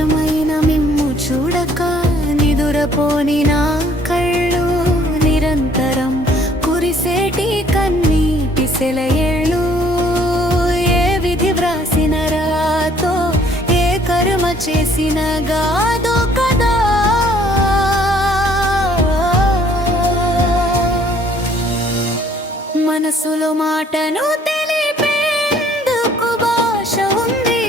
ప్రత్యక్షమైన మిమ్ము చూడక నిదురపోని నా కళ్ళు, నిరంతరం కురిసేటి కన్నీటి సెలయేళ్ళు. ఏ విధి వ్రాసిన రాతో, ఏ కర్మ చేసిన గాదో కదా. మనసులో మాటను తెలిపేందుకు భాష ఉంది,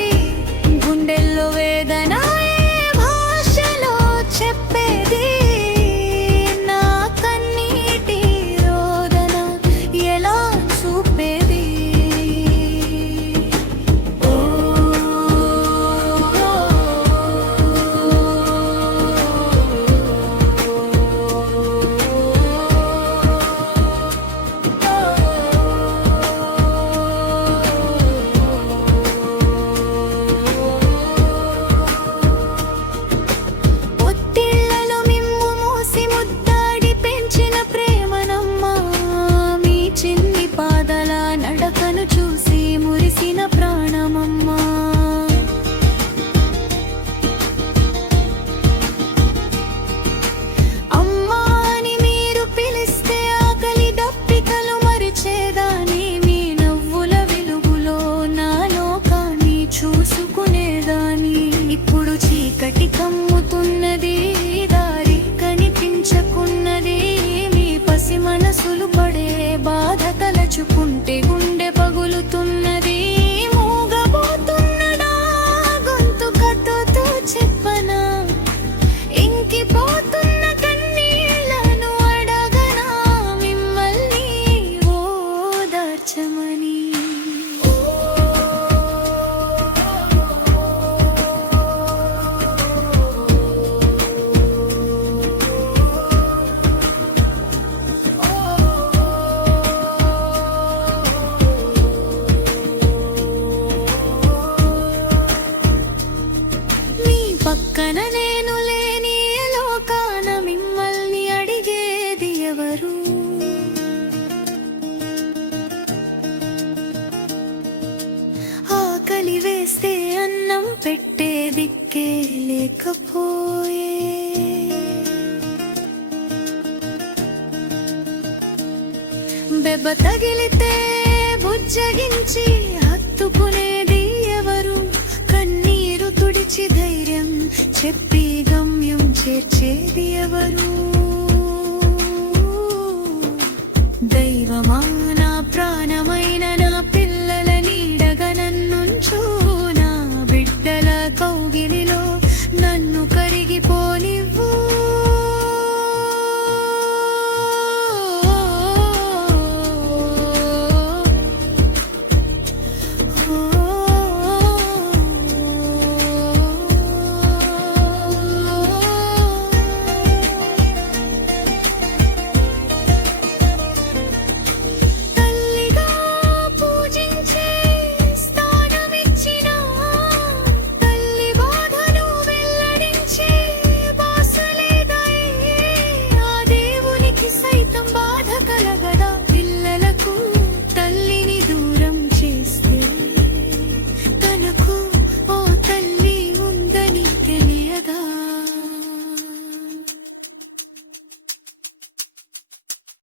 గుండెల్లో వేదన ఏ భాషలో చెప్పేది. నా కన్నీటి రోదన ఎలా చూపేది. చూసి మురిసిన ప్రాణమమ్మా. అమ్మా అని మీరు పిలిస్తే ఆకలి దప్పికలు మరిచేదాని. మీ నవ్వుల వెలుగులో నా లోకాన్ని చూసుకునేదాని. ఇప్పుడు చీకటి కమ్ముతున్నది, దారి కనిపించకున్నది. మీ పసి మనసులు పడే బాధ తలచుకుంటే గుండె పగులుతున్నది. మూగబోతున్నడా గొంతుకతో చెప్పనా, ఇంకిపోతున్న కన్నీళ్లను అడగనా మిమ్మల్ని ఓదార్చమని. పక్కన నేను లేని లోకాన మిమ్మల్ని అడిగేది ఎవరు. ఆకలి వేస్తే అన్నం పెట్టే దిక్కే లేకపోయే. బెబ్బ తగిలితే బుజ్జగించి హత్తుకునేది ఎవరు. కన్నీరు తుడిచి ధైర్యం చెప్పి గమ్యం చేర్చేది ఎవరు.